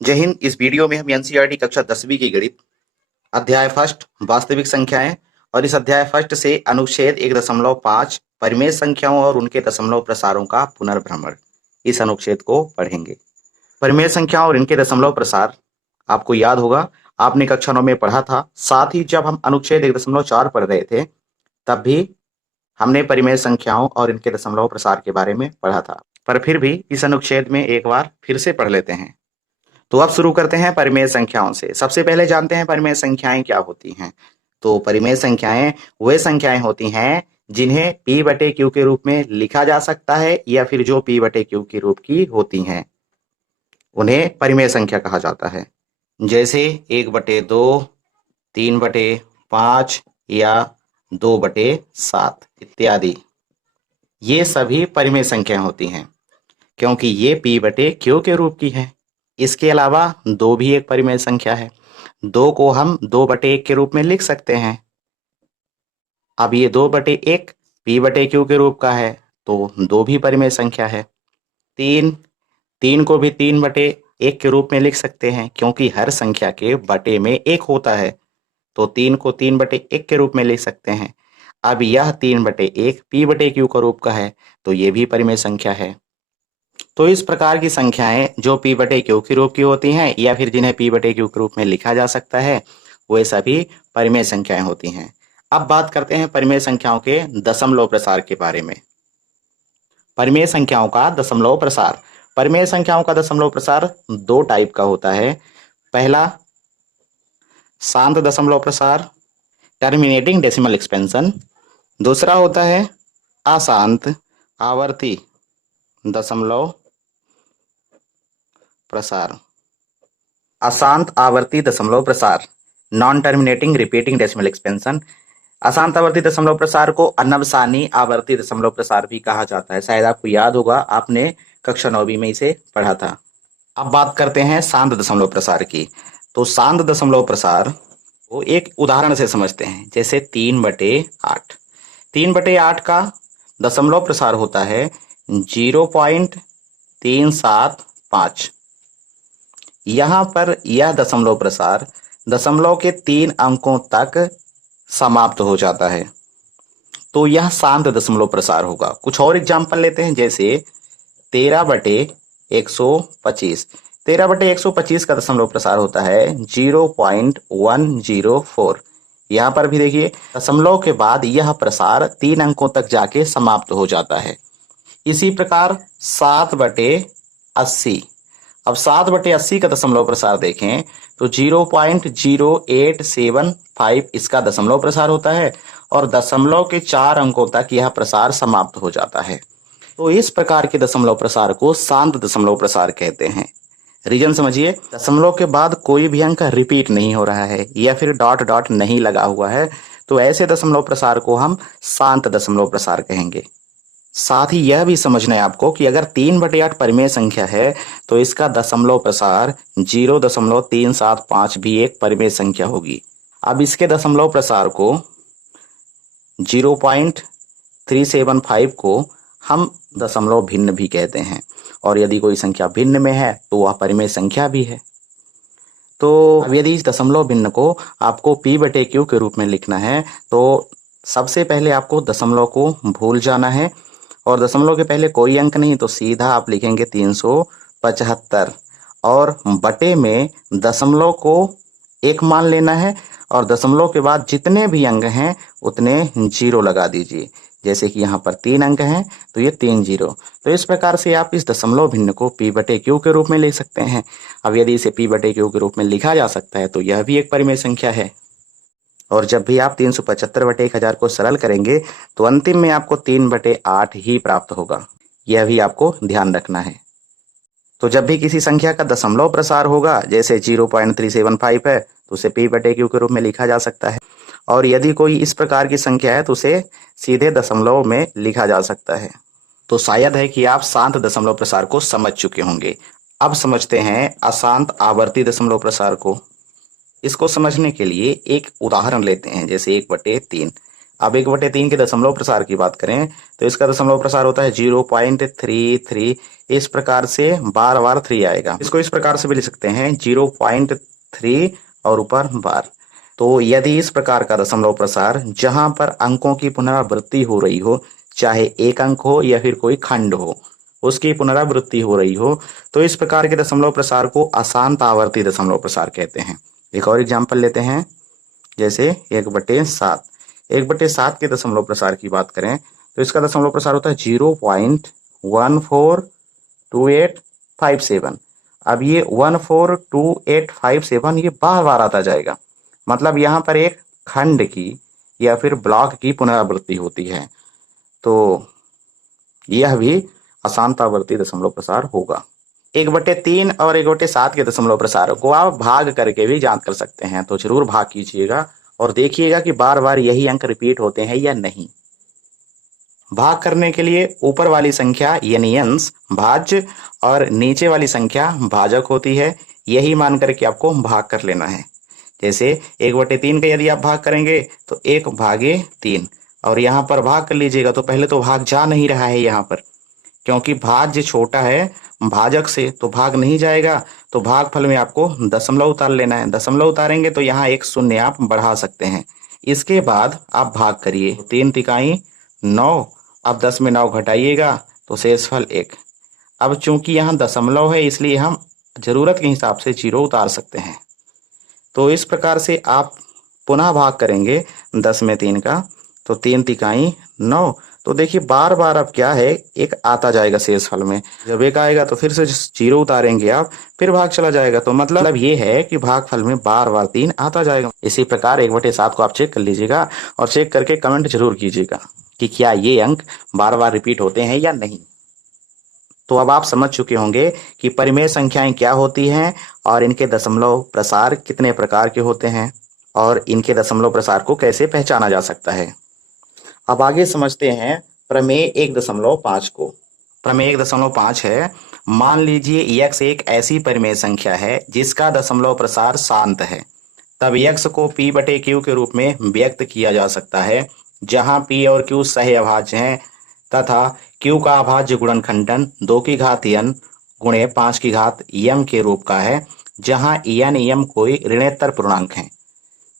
जय हिंद। इस वीडियो में हम एनसीईआरटी कक्षा 10वीं की गणित अध्याय फर्स्ट वास्तविक संख्याएं और इस अध्याय फर्स्ट से अनुच्छेद 1.5 परिमेय संख्याओं और उनके दशमलव प्रसारों का पुनर्भ्रमण, इस अनुच्छेद को पढ़ेंगे। परिमेय संख्याओं और इनके दशमलव प्रसार आपको याद होगा, आपने कक्षा 9 में पढ़ा था। साथ ही जब हम अनुच्छेद 1.4 पढ़ रहे थे तब भी हमने परिमेय संख्याओं और इनके दशमलव प्रसार के बारे में पढ़ा था, पर फिर भी इस अनुच्छेद में एक बार फिर से पढ़ लेते हैं। तो अब शुरू करते हैं परिमेय संख्याओं से। सबसे पहले जानते हैं परिमेय संख्याएं क्या होती हैं। तो परिमेय संख्याएं वे संख्याएं होती हैं जिन्हें p/q के रूप में लिखा जा सकता है या फिर जो p/q के रूप की होती हैं उन्हें परिमेय संख्या कहा जाता है। जैसे 1/2, 3/5 या 2/7 इत्यादि, ये सभी परिमेय संख्याएं होती हैं क्योंकि ये p/q के रूप की है। इसके अलावा 2 भी एक परिमेय संख्या है। 2 को हम 2/1 के रूप में लिख सकते हैं। अब ये 2/1 p/q के रूप का है तो 2 भी परिमेय संख्या है। 3 को भी 3/1 के रूप में लिख सकते हैं क्योंकि हर संख्या के बटे में 1 होता है, तो 3 को 3/1 के रूप में लिख सकते हैं। अब यह 3/1 p/q का रूप का है तो ये भी परिमेय संख्या है। तो इस प्रकार की संख्याएं जो p/q के रूप की होती हैं या फिर जिन्हें p/q के रूप में लिखा जा सकता है वे सभी परिमेय संख्याएं होती हैं। अब बात करते हैं परिमेय संख्याओं के दशमलव प्रसार के बारे में। परिमेय संख्याओं का दशमलव प्रसार। परिमेय संख्याओं का दशमलव प्रसार 2 टाइप का होता है। पहला शांत दशमलव प्रसार, टर्मिनेटिंग डेसिमल एक्सपेंशन। दूसरा होता है अशांत आवर्ती दशमलव प्रसार। अशांत आवर्ती दशमलव प्रसार, non terminating repeating decimal expansion. अशांत आवर्ती दशमलव प्रसार को अनवसानी आवर्ती दशमलव प्रसार भी कहा जाता है। शायद आपको याद होगा, आपने कक्षा 9वीं में इसे पढ़ा था। अब बात करते हैं शांत दशमलव प्रसार की। तो शांत दशमलव प्रसार को एक उदाहरण से समझते हैं, जैसे 3/8। 3/8 का दशमलव प्रसार होता है 0.375। यहाँ पर यह दशमलव प्रसार दशमलव के 3 अंकों तक समाप्त हो जाता है, तो यह शांत दशमलव प्रसार होगा। कुछ और एग्जाम्पल लेते हैं, जैसे 13/125। 13/125 का दशमलव प्रसार होता है 0.104। यहाँ पर भी देखिए दशमलव के बाद यह प्रसार 3 अंकों तक जाके समाप्त हो जाता है। इसी प्रकार 7/80। अब 7/80 का दशमलव प्रसार देखें तो 0.0875 इसका दशमलव प्रसार होता है और दशमलव के 4 अंकों तक यह प्रसार समाप्त हो जाता है। तो इस प्रकार के दशमलव प्रसार को शांत दशमलव प्रसार कहते हैं। रीजन समझिए, दशमलव के बाद कोई भी अंक रिपीट नहीं हो रहा है या फिर डॉट डॉट नहीं लगा हुआ है, तो ऐसे दशमलव प्रसार को हम शांत दशमलव प्रसार कहेंगे। साथ ही यह भी समझना है आपको कि अगर 3/8 परिमेय संख्या है तो इसका दशमलव प्रसार 0.375 भी एक परिमेय संख्या होगी। अब इसके दशमलव प्रसार को 0.375 को हम दशमलव भिन्न भी कहते हैं, और यदि कोई संख्या भिन्न में है तो वह परिमेय संख्या भी है। तो अब यदि इस दशमलव भिन्न को आपको p/q के रूप में लिखना है तो सबसे पहले आपको दशमलव को भूल जाना है, और दशमलव के पहले कोई अंक नहीं तो सीधा आप लिखेंगे 375, और बटे में दशमलव को 1 मान लेना है और दशमलव के बाद जितने भी अंक हैं उतने 0 लगा दीजिए। जैसे कि यहाँ पर 3 अंक हैं तो ये 3 0। तो इस प्रकार से आप इस दशमलव भिन्न को p/q के रूप में लिख सकते हैं। अब यदि इसे p/q के रूप में लिखा जा सकता है तो यह भी एक परिमेय संख्या है। और जब भी आप 375/1000 को सरल करेंगे तो अंतिम में आपको 3/8 ही प्राप्त होगा। यह भी आपको ध्यान रखना है। तो जब भी किसी संख्या का दशमलव प्रसार होगा, जैसे 0.375 है, तो उसे p/q के रूप में लिखा जा सकता है, और यदि कोई इस प्रकार की संख्या है तो उसे सीधे दशमलव में लिखा जा सकता है। तो शायद है कि आप शांत दशमलव प्रसार को समझ चुके होंगे। अब समझते हैं अशांत आवर्ती दशमलव प्रसार को। इसको समझने के लिए एक उदाहरण लेते हैं, जैसे 1/3। अब 1/3 के दशमलव प्रसार की बात करें तो इसका दशमलव प्रसार होता है 0.33। इस प्रकार से बार बार 3 आएगा। इसको इस प्रकार से भी लिख सकते हैं 0.3 और ऊपर बार। तो यदि इस प्रकार का दशमलव प्रसार जहां पर अंकों की पुनरावृत्ति हो रही हो, चाहे एक अंक हो या फिर कोई खंड हो, उसकी पुनरावृत्ति हो रही हो, तो इस प्रकार के दशमलव प्रसार को अशांत आवर्ती दशमलव प्रसार कहते हैं। एक और एग्जाम्पल लेते हैं, जैसे 1/7। 1/7 के दशमलव प्रसार की बात करें तो इसका दशमलव प्रसार होता है 0.142857। अब ये 142857 ये बार बार आता जाएगा, मतलब यहाँ पर एक खंड की या फिर ब्लॉक की पुनरावृत्ति होती है। तो यह भी अशांतावर्ती दशमलव प्रसार होगा। 1/3 और 1/7 के दशमलव प्रसार को आप भाग करके भी जांच कर सकते हैं। तो जरूर भाग कीजिएगा और देखिएगा कि बार बार यही अंक रिपीट होते हैं या नहीं। भाग करने के लिए ऊपर वाली संख्या यानी अंश भाज्य और नीचे वाली संख्या भाजक होती है, यही मान करके आपको भाग कर लेना है। जैसे 1/3 का यदि आप भाग करेंगे तो 1/3 और यहाँ पर भाग कर लीजिएगा तो पहले तो भाग जा नहीं रहा है यहाँ पर, क्योंकि भाज्य छोटा है भाजक से तो भाग नहीं जाएगा। तो भागफल में आपको दशमलव उतार लेना है। दशमलव उतारेंगे तो यहाँ एक शून्य आप बढ़ा सकते हैं। इसके बाद आप भाग करिए, 3 तिकाई 9। अब 10 में 9 घटाइएगा तो शेषफल 1। अब चूंकि यहाँ दशमलव है इसलिए हम जरूरत के हिसाब से 0 उतार सकते हैं। तो इस प्रकार से आप पुनः भाग करेंगे 10 में 3 का तो 3 तिकाई 9। तो देखिए बार बार अब क्या है, एक आता जाएगा शेषफल में। जब एक आएगा तो फिर से 0 उतारेंगे आप, फिर भाग चला जाएगा। तो मतलब ये है कि भागफल में बार बार 3 आता जाएगा। इसी प्रकार 1/7 को आप चेक कर लीजिएगा और चेक करके कमेंट जरूर कीजिएगा कि क्या ये अंक बार बार रिपीट होते हैं या नहीं। तो अब आप समझ चुके होंगे कि परिमेय संख्याएं क्या होती हैं और इनके दशमलव प्रसार कितने प्रकार के होते हैं और इनके दशमलव प्रसार को कैसे पहचाना जा सकता है। अब आगे समझते हैं प्रमेय 1.5 को। प्रमेय 1.5 है, मान लीजिए x एक ऐसी परिमेय संख्या है जिसका दशमलव प्रसार शांत है, तब x को p/q के रूप में व्यक्त किया जा सकता है, जहां p और q सही अभाज्य हैं तथा q का अभाज्य गुणनखंडन 2 की घात n गुणे 5 की घात m के रूप का है, जहां n m कोई ऋणोत्तर पूर्णांक है।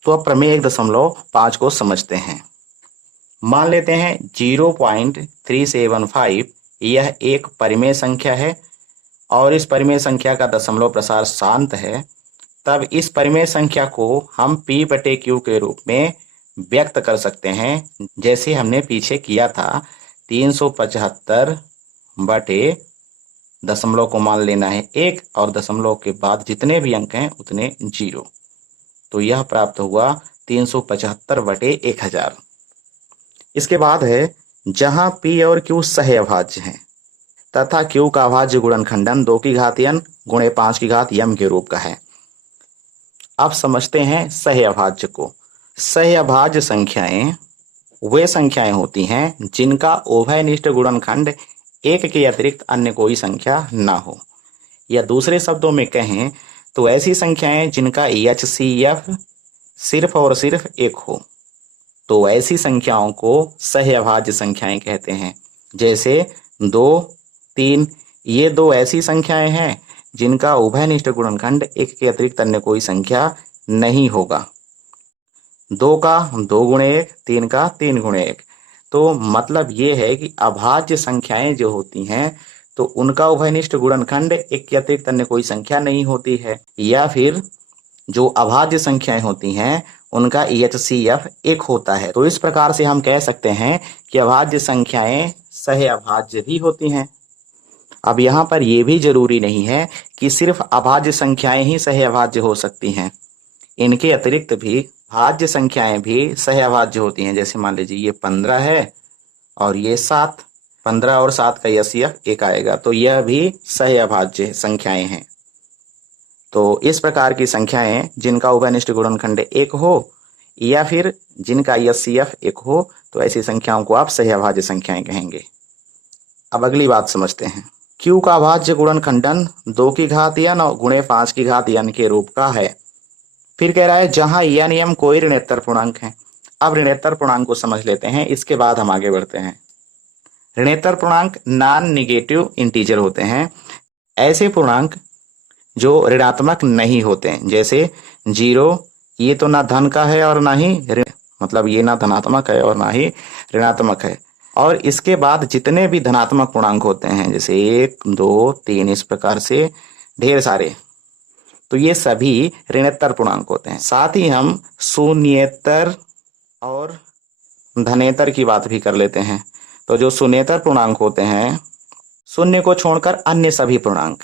तो अब प्रमेय 1.5 को समझते हैं। मान लेते हैं 0.375 यह एक परिमेय संख्या है और इस परिमेय संख्या का दशमलव प्रसार शांत है, तब इस परिमेय संख्या को हम p/q के रूप में व्यक्त कर सकते हैं, जैसे हमने पीछे किया था। 375 बटे दशमलव को मान लेना है 1 और दशमलव के बाद जितने भी अंक हैं उतने 0। तो यह प्राप्त हुआ 375 बटे 1000। इसके बाद है जहां p और q सही अभाज्य हैं तथा q का अभाज्य गुणनखंडन 2 की घात n गुणे 5 की घात m के रूप का है। अब समझते हैं सही अभाज्य को। सही अभाज्य संख्याएं वे संख्याएं होती हैं जिनका उभयनिष्ठ गुणनखंड 1 के अतिरिक्त अन्य कोई संख्या ना हो, या दूसरे शब्दों में कहें तो ऐसी संख्याएं जिनका HCF सिर्फ और सिर्फ 1 हो, तो ऐसी संख्याओं को सही अभाज्य संख्याएं कहते हैं। जैसे 2, 3 ये 2 ऐसी संख्याएं हैं जिनका उभयनिष्ठ गुणनखंड 1 के अतिरिक्त अन्य कोई संख्या नहीं होगा। 2 का 2 गुणे 1, 3 का 3 गुणे 1। तो मतलब ये है कि अभाज्य संख्याएं जो होती हैं तो उनका उभयनिष्ठ गुणनखंड 1 के अतिरिक्त अन्य कोई संख्या नहीं होती है, या फिर जो अभाज्य संख्याएं होती हैं उनका HCF 1 होता है। तो इस प्रकार से हम कह सकते हैं कि अभाज्य संख्याएं सही अभाज्य भी होती हैं। अब यहाँ पर यह भी जरूरी नहीं है कि सिर्फ अभाज्य संख्याएं ही सही अभाज्य हो सकती हैं, इनके अतिरिक्त भी भाज्य संख्याएं भी सही अभाज्य होती हैं। जैसे मान लीजिए ये 15 है और ये 7, 15 और 7 का HCF 1 आएगा, तो यह भी सही अभाज्य संख्याएं हैं। तो इस प्रकार की संख्याएं जिनका उभयनिष्ठ गुणनखंड 1 हो या फिर जिनका HCF 1 हो, तो ऐसी संख्याओं को आप सही अभाज्य संख्याएं कहेंगे। अब अगली बात समझते हैं। Q का अभाज्य गुणनखंडन 2 की घात n गुणे 5 की घात n के रूप का है। फिर कह रहा है जहां n m कोई ऋणोत्तर पूर्णांक है। अब ऋणोत्तर पूर्णांक को समझ लेते हैं, इसके बाद हम आगे बढ़ते हैं। ऋणोत्तर पूर्णांक नॉन निगेटिव इंटीजर होते हैं, ऐसे पूर्णांक जो ऋणात्मक नहीं होते हैं, जैसे 0, ये तो ना धन का है और ना ही ऋण, मतलब ये ना धनात्मक है और ना ही ऋणात्मक है। और इसके बाद जितने भी धनात्मक पूर्णांक होते हैं, जैसे 1, 2, 3, इस प्रकार से ढेर सारे, तो ये सभी ऋणोत्तर पूर्णांक होते हैं। साथ ही हम शून्येतर और धनेतर की बात भी कर लेते हैं। तो जो शून्येतर पूर्णांक होते हैं, शून्य को छोड़कर अन्य सभी पूर्णांक,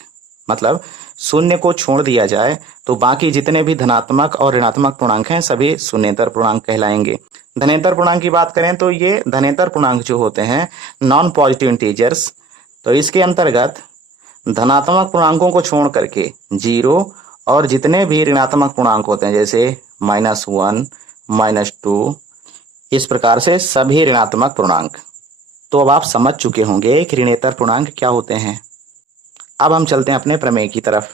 मतलब शून्य को छोड़ दिया जाए तो बाकी जितने भी धनात्मक और ऋणात्मक पूर्णांक हैं सभी शून्येतर पूर्णांक कहलाएंगे। धनेतर पूर्णांक की बात करें तो ये धनेतर पूर्णांक जो होते हैं नॉन पॉजिटिव इंटीजर्स, तो इसके अंतर्गत धनात्मक पूर्णांकों को छोड़ करके 0 और जितने भी ऋणात्मक पूर्णांक होते हैं, जैसे -1, -2, इस प्रकार से सभी ऋणात्मक पूर्णांक। तो अब आप समझ चुके होंगे कि ऋणोत्तर पूर्णांक क्या होते हैं। अब हम चलते हैं अपने प्रमेय की तरफ।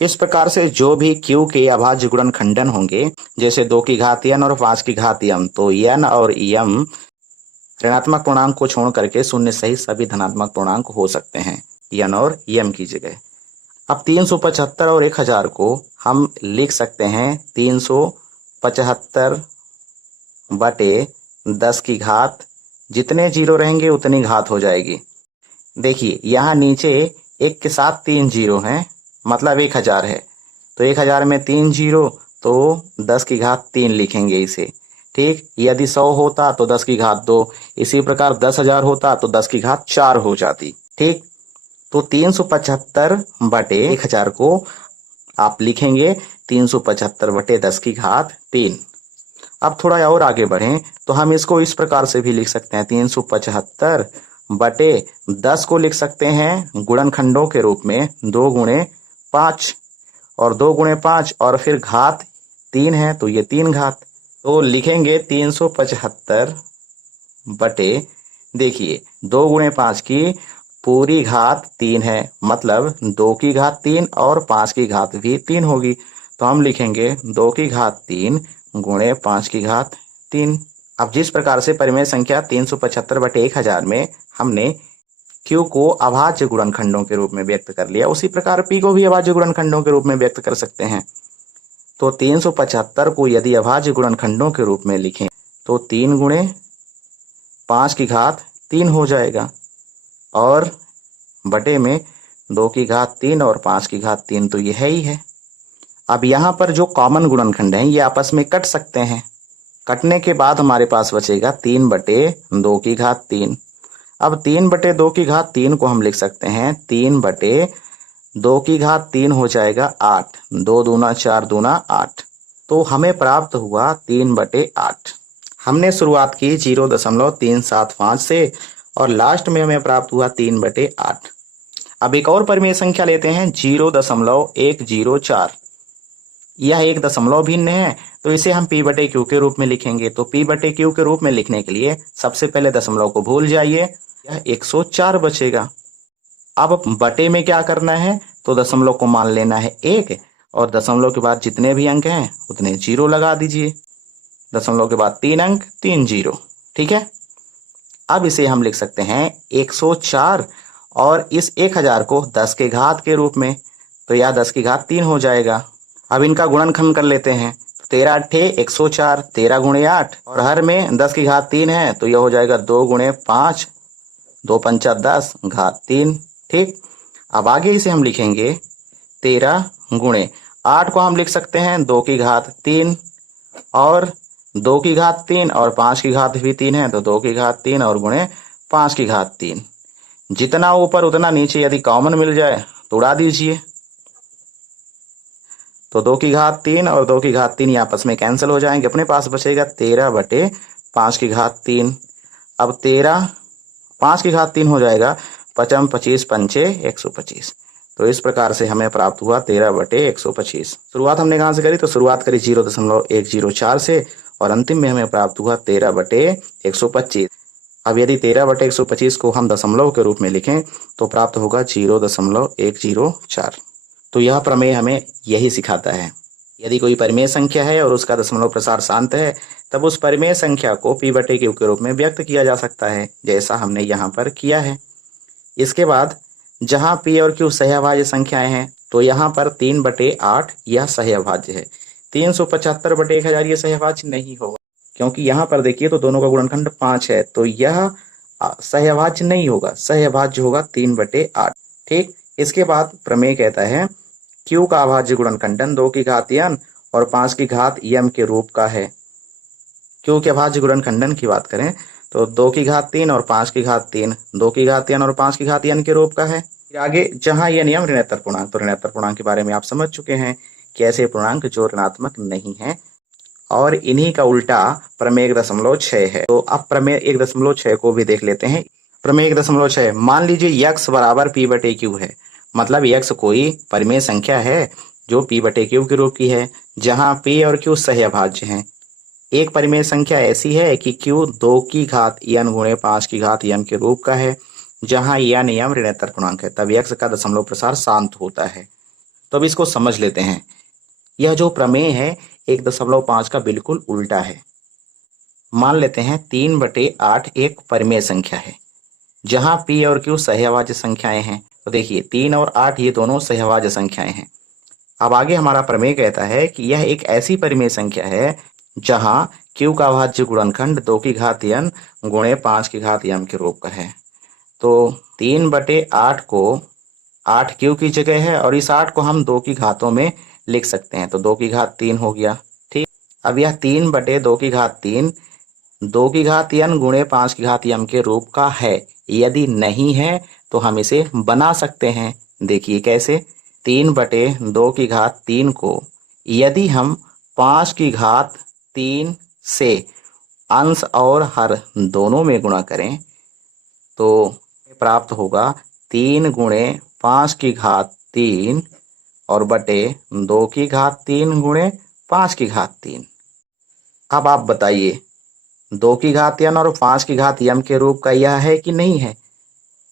इस प्रकार से जो भी q के अभाज्य गुणनखंडन होंगे, जैसे 2 की घात n और 5 की घात m, तो n और m ऋणात्मक पूर्णांक को छोड़ करके शून्य सहित सभी धनात्मक पूर्णांक हो सकते हैं n और m की जगह। अब 375 और 1000 को हम लिख सकते हैं 375 बटे 10 की घात, जितने 0 रहेंगे उतनी घात हो जाएगी। देखिए यहाँ नीचे 1 के साथ 3 0 हैं, मतलब 1000 है, तो 1000 में 3 0, तो 10 की घात 3 लिखेंगे इसे। ठीक, यदि 100 होता तो 10 की घात 2, इसी प्रकार 10,000 होता तो 10 की घात 4 हो जाती। ठीक, तो 375 बटे 1000 को आप लिखेंगे 375 बटे 10 की घात 3। अब थोड़ा और आगे बढ़ें तो हम इसको इस प्रकार से भी लिख सकते हैं, 375 बटे 10 को लिख सकते हैं गुणनखंडों के रूप में 2 गुणे 5 और 2 गुणे 5 और फिर घात 3 है तो ये 3 घात, तो लिखेंगे 375 बटे, देखिए 2 गुणे 5 की पूरी घात 3 है, मतलब 2 की घात 3 और 5 की घात भी 3 होगी, तो हम लिखेंगे 2 की घात 3 गुणे 5 की घात 3। अब जिस प्रकार से परिमेय संख्या 375 बटे 1000 में हमने q को अभाज्य गुणनखंडों के रूप में व्यक्त कर लिया, उसी प्रकार p को भी अभाज्य गुणनखंडों के रूप में व्यक्त कर सकते हैं। तो 375 को यदि अभाज्य गुणनखंडों के रूप में लिखें तो 3 गुणे 5 की घात 3 हो जाएगा और बटे में 2 की घात 3 और 5 की घात 3, तो यह ही है। अब यहाँ पर जो कॉमन गुणनखंड हैं ये आपस में कट सकते हैं, कटने के बाद हमारे पास बचेगा 3 बटे 2 की घात 3। अब 3 बटे 2 की घात 3 को हम लिख सकते हैं 3 बटे 2 की घात 3 हो जाएगा 8, 2 दूना 4 दूना 8, तो हमें प्राप्त हुआ 3 बटे 8। हमने शुरुआत की 0.375 से और लास्ट में हमें प्राप्त हुआ 3 बटे 8। अब एक और परिमेय संख्या लेते हैं 0.104। यह एक दशमलव भिन्न है, तो इसे हम p बटे q के रूप में लिखेंगे। तो p बटे q के रूप में लिखने के लिए सबसे पहले दशमलव को भूल जाइए, यह 104 बचेगा। अब बटे में क्या करना है, तो दशमलव को मान लेना है 1 और दशमलव के बाद जितने भी अंक हैं उतने 0 लगा दीजिए। दशमलव के बाद 3 अंक 3 0, ठीक है। अब इसे हम लिख सकते हैं 104 और इस 1000 को 10 के घात के रूप में, तो यह 10 की घात 3 हो जाएगा। अब इनका गुणनखंड कर लेते हैं, 13 अट्ठे 104, 13 गुणे 8 और हर में 10 की घात 3 है, तो यह हो जाएगा 2 गुणे 5, 2 पंचा 10 घात 3। ठीक, अब आगे इसे हम लिखेंगे 13 गुणे 8 को हम लिख सकते हैं 2 की घात 3 और 2 की घात 3 और 5 की घात भी 3 है, तो 2 की घात 3 और गुणे 5 की घात 3। जितना ऊपर उतना नीचे, यदि कॉमन मिल जाए तो उड़ा दीजिए, तो 2 की घात 3 और 2 की घात 3 आपस में कैंसिल हो जाएंगे, अपने पास बचेगा 13 बटे 5 की घात 3। अब 13 5 की घात 3 हो जाएगा, 5 25 पंचे 125, तो इस प्रकार से हमें प्राप्त हुआ 13 बटे 125। शुरुआत हमने कहाँ से करी, तो शुरुआत करी 0.104 से और अंतिम में हमें प्राप्त हुआ 13 बटे 125। अब यदि 13 बटे 125 को हम दशमलव के रूप में लिखें तो प्राप्त होगा 0.104। तो यह प्रमेय हमें यही सिखाता है। यदि कोई परिमेय संख्या है और उसका दशमलव प्रसार शांत है, तब उस परिमेय संख्या को p बटे q के रूप में व्यक्त किया जा सकता है, जैसा हमने यहाँ पर किया है। इसके बाद जहाँ p और q सहअभाज्य संख्याएं हैं, तो यहाँ पर 3/8 यह सहअभाज्य है। 375/1000 ये सहअभाज्य नहीं होगा, क्योंकि यहाँ पर देखिए तो दोनों का गुणनखंड 5 है, तो यह सहअभाज्य नहीं होगा, सहअभाज्य होगा 3/8। ठीक। इसके बाद प्रमेय कहता है q का अभाज्य गुणनखंडन 2 की घात n और 5 की घात m के रूप का है। q के अभाज्य गुणनखंडन की बात करें तो 2 की घात 3 और 5 की घात 3, 2 की घात n और 5 की घात n के रूप का है। आगे जहां यह नियम ऋणोत्तर पूर्णांक, तो ऋणोत्तर पूर्णांक के बारे में आप समझ चुके हैं कि ऐसे पूर्णांक जो ऋणात्मक नहीं है, और इन्हीं का उल्टा प्रमेय 1.6 है। तो अब प्रमेय 1.6 को भी देख लेते हैं। प्रमेय 1.6, मान लीजिए x बराबर p बटे q है, मतलब x कोई परिमेय संख्या है जो p बटे q के रूप की है, जहां p और q सहअभाज्य हैं। एक परिमेय संख्या ऐसी है कि q 2 की घात n गुणे 5 की घात m के रूप का है, जहां यह नियम ऋणोत्तर पूर्णांक है, तब x का दशमलव प्रसार शांत होता है। तो अब इसको समझ लेते हैं। यह जो प्रमेय है 1.5 का बिल्कुल उल्टा है। मान लेते हैं 3/8 एक परिमेय संख्या है, जहां p और q सहअभाज्य संख्याएं हैं। तो देखिए 3 और 8 ये दोनों सहअभाज्य संख्याएं हैं। अब आगे हमारा प्रमेय कहता है कि यह एक ऐसी परिमेय संख्या है जहां q का अभाज्य गुणनखंड 2 की घात n गुणे 5 की घात m के रूप का है। तो 3/8 को 8q की जगह है, और इस 8 को हम 2 की घातों में लिख सकते हैं, तो 2 की घात 3 हो गया। ठीक। अब यह 3/2 की घात 3 2 की घात n गुणे 5 की घात m के रूप का है। यदि नहीं है तो हम इसे बना सकते हैं। देखिए कैसे, 3/2 की घात 3 को यदि हम 5 की घात 3 से अंश और हर दोनों में गुणा करें तो प्राप्त होगा 3 गुणे 5 की घात 3 और बटे 2 की घात 3 गुणे 5 की घात 3। अब आप बताइए 2 की घात n और 5 की घात m के रूप का यह है कि नहीं है?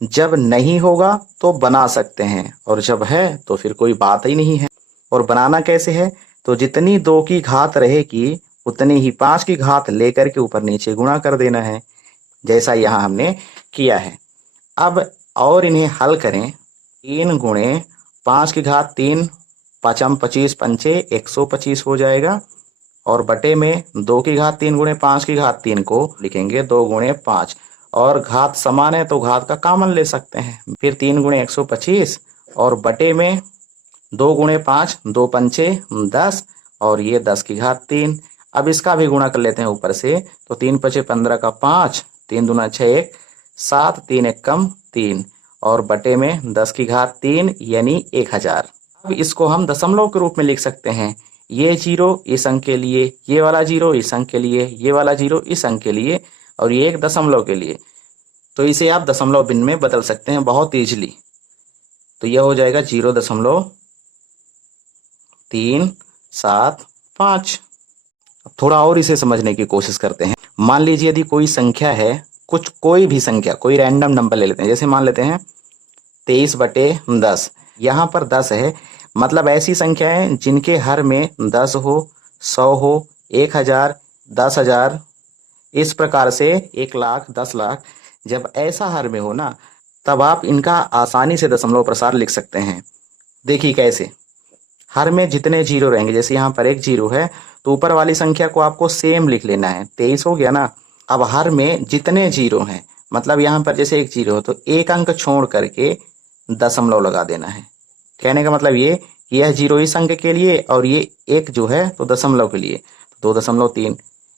जब नहीं होगा तो बना सकते हैं, और जब है तो फिर कोई बात ही नहीं है। और बनाना कैसे है? तो जितनी 2 की घात रहेगी उतनी ही 5 की घात लेकर के ऊपर नीचे गुणा कर देना है, जैसा यहाँ हमने किया है। अब और इन्हें हल करें। 3 गुणे 5 की घात 3 5 25 पंचे 125 हो जाएगा, और बटे में 2 की घात 3 गुणे 5 की घात 3 को लिखेंगे 2 गुणे 5, और घात समान है तो घात का कॉमन ले सकते हैं। फिर 3 गुणे 125 और बटे में 2 गुणे 5 2 पंचे 10, और ये 10 की घात 3। अब इसका भी गुणा कर लेते हैं ऊपर से, तो 3 पचे 15 का 5, 3 दूना 6 1 7, 3 1 कम 3, और बटे में 10 की घात 3 यानी 1000। अब इसको हम दशमलव के रूप में लिख सकते हैं। ये 0 इस अंक के लिए, ये वाला 0 इस अंक के लिए, ये वाला 0 इस अंक के लिए, और ये एक दशमलव के लिए। तो इसे आप दशमलव भिन्न में बदल सकते हैं बहुत ईजिली। तो यह हो जाएगा 0.375। अब थोड़ा और इसे समझने की कोशिश करते हैं। मान लीजिए यदि कोई संख्या है, कोई भी संख्या, कोई रैंडम नंबर ले लेते हैं, जैसे मान लेते हैं 23/10। यहाँ पर 10 है, मतलब ऐसी संख्याएं जिनके हर में 10 हो, 100 हो, 1000, 10,000, इस प्रकार से 1 लाख, 10 लाख, जब ऐसा हर में हो ना, तब आप इनका आसानी से दशमलव प्रसार लिख सकते हैं। देखिए कैसे, हर में जितने जीरो रहेंगे, जैसे यहाँ पर एक जीरो है तो ऊपर वाली संख्या को आपको सेम लिख लेना है। 23 हो गया ना। अब हर में जितने जीरो हैं, मतलब यहाँ पर जैसे एक जीरो हो तो एक अंक छोड़ करके दशमलव लगा देना है। कहने का मतलब ये, यह जीरो इस अंक के लिए और ये एक जो है तो दशमलव के लिए, 2.3।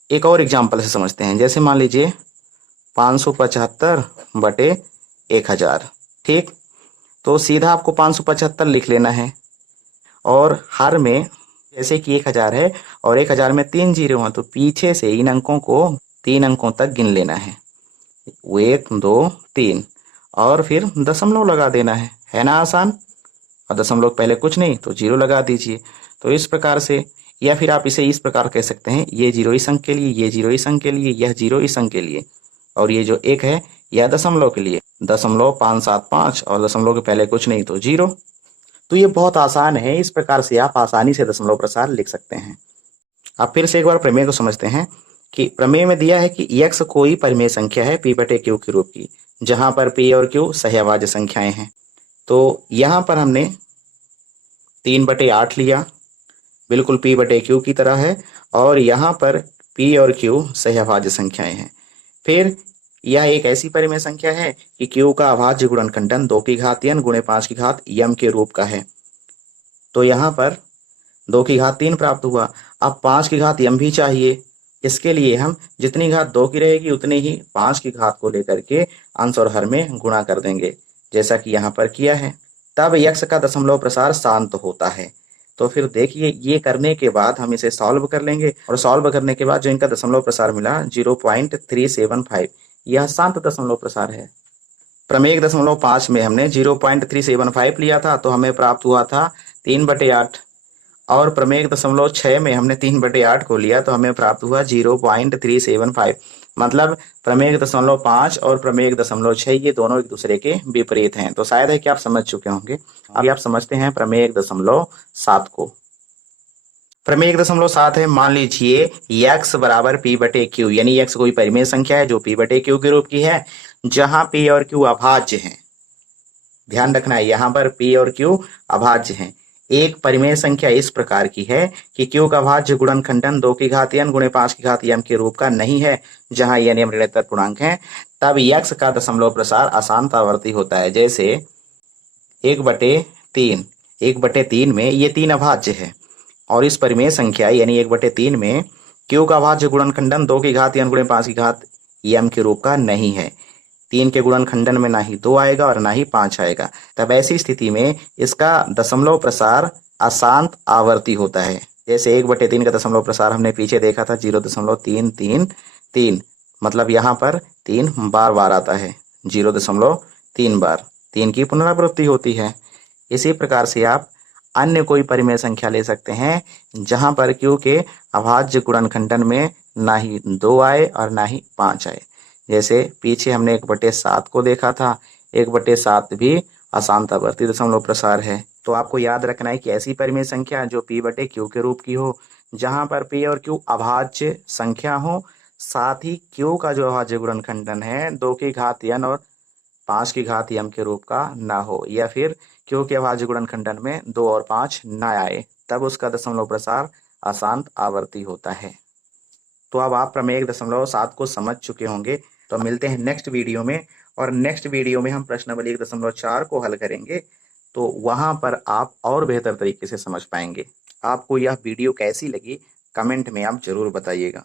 एक और एग्जाम्पल से समझते हैं, जैसे मान लीजिए 575/1000। ठीक, तो सीधा आपको 575 लिख लेना है, और हर में जैसे कि 1000 है और 1000 में 3 जीरो हैं, तो पीछे से इन अंकों को 3 अंकों तक गिन लेना है, 1 2 3, और फिर दशमलव लगा देना है ना आसान। और दशमलव पहले कुछ नहीं तो जीरो लगा दीजिए। तो इस प्रकार से, या फिर आप इसे इस प्रकार कह सकते हैं, ये जीरो इस अंक के लिए, ये जीरो इस अंक के लिए, यह जीरो इस अंक के लिए, और ये जो एक है यह दशमलव के लिए, 0.575, और दशमलव के पहले कुछ नहीं तो जीरो। तो ये बहुत आसान है, इस प्रकार से आप आसानी से दशमलव प्रसार लिख सकते हैं। अब फिर से एक बार प्रमेय को समझते हैं कि प्रमेय में दिया है कि x कोई परिमेय संख्या है p बटे q के रूप की, जहां पर p और q सहअभाज्य संख्याएं हैं। तो यहां पर हमने 3/8 लिया, बिल्कुल p बटे q की तरह है, और यहाँ पर p और q सहअभाज्य संख्याएं हैं। फिर यह एक ऐसी परिमेय संख्या है कि q का अभाज्य गुणनखंडन 2 की घात n गुणे 5 की घात m के रूप का है। तो यहाँ पर 2 की घात 3 प्राप्त हुआ। अब 5 की घात m भी चाहिए। इसके लिए हम जितनी घात 2 की रहेगी उतनी ही 5 की घात को लेकर के अंश और हर में गुणा कर देंगे, जैसा कि यहाँ पर किया है। तब x का दशमलव प्रसार शांत होता है। तो फिर देखिए, ये करने के बाद हम इसे सॉल्व कर लेंगे, और सॉल्व करने के बाद जो इनका दशमलव प्रसार मिला 0.375, यह शांत दशमलव प्रसार है। प्रमेय 1.5 में हमने 0.375 लिया था, तो हमें प्राप्त हुआ था 3/8, और प्रमेय 1.6 में हमने 3/8 को लिया तो हमें प्राप्त हुआ 0.375। मतलब प्रमेय 1.5 और प्रमेय 1.6 ये दोनों एक दूसरे के विपरीत हैं। तो शायद है कि आप समझ चुके होंगे। अभी आप समझते हैं प्रमेय 1.7 को। प्रमेय 1.7 है, मान लीजिए x बराबर p बटे q, यानी x कोई परिमेय संख्या है जो p बटे q के रूप की है, जहां p और q अभाज्य हैं। ध्यान रखना है, यहाँ पर p और q अभाज्य हैं। एक परिमेय संख्या इस प्रकार की है कि q का अभाज्य गुणनखंडन 2 की घात n गुणे 5 की घात m के रूप का नहीं है, जहां n m ऋणात्मक पूर्णांक है। तब x का दशमलव प्रसार अशांत आवर्ती होता है। जैसे 1/3, 1/3 में ये 3 अभाज्य है, और इस परिमेय संख्या यानी 1/3 में q का अभाज्य गुणनखंडन 2 की घात n गुणे 5 की घात m के रूप का नहीं है। 3 के गुणनखंडन में ना ही 2 आएगा और ना ही 5 आएगा। तब ऐसी स्थिति में इसका दशमलव प्रसार अशांत आवर्ती होता है। जैसे 1/3 का दशमलव प्रसार हमने पीछे देखा था 0.333, मतलब यहाँ पर 3 बार आता है, 0.3 बार, 3 की पुनरावृत्ति होती है। इसी प्रकार से आप अन्य कोई परिमेय संख्या ले सकते हैं जहां पर q के अभाज्य गुणनखंडन में ना ही 2 आए और ना ही 5 आए। जैसे पीछे हमने 1/7 को देखा था, 1/7 भी अशांत आवर्ती दशमलव प्रसार है। तो आपको याद रखना है कि ऐसी परिमेय संख्या जो p बटे q के रूप की हो, जहां पर p और q अभाज्य संख्या हो, साथ ही q का जो अभाज्य गुणनखंडन है 2 की घात n और 5 की घात m के रूप का ना हो, या फिर q के अभाज्य गुणनखंडन में 2 और 5 ना आए, तब उसका दशमलव प्रसार अशांत आवर्ती होता है। तो अब आप प्रमेय 1.7 को समझ चुके होंगे। तो मिलते हैं नेक्स्ट वीडियो में, और नेक्स्ट वीडियो में हम प्रश्नावली 1.4 को हल करेंगे। तो वहां पर आप और बेहतर तरीके से समझ पाएंगे। आपको यह वीडियो कैसी लगी कमेंट में आप जरूर बताइएगा।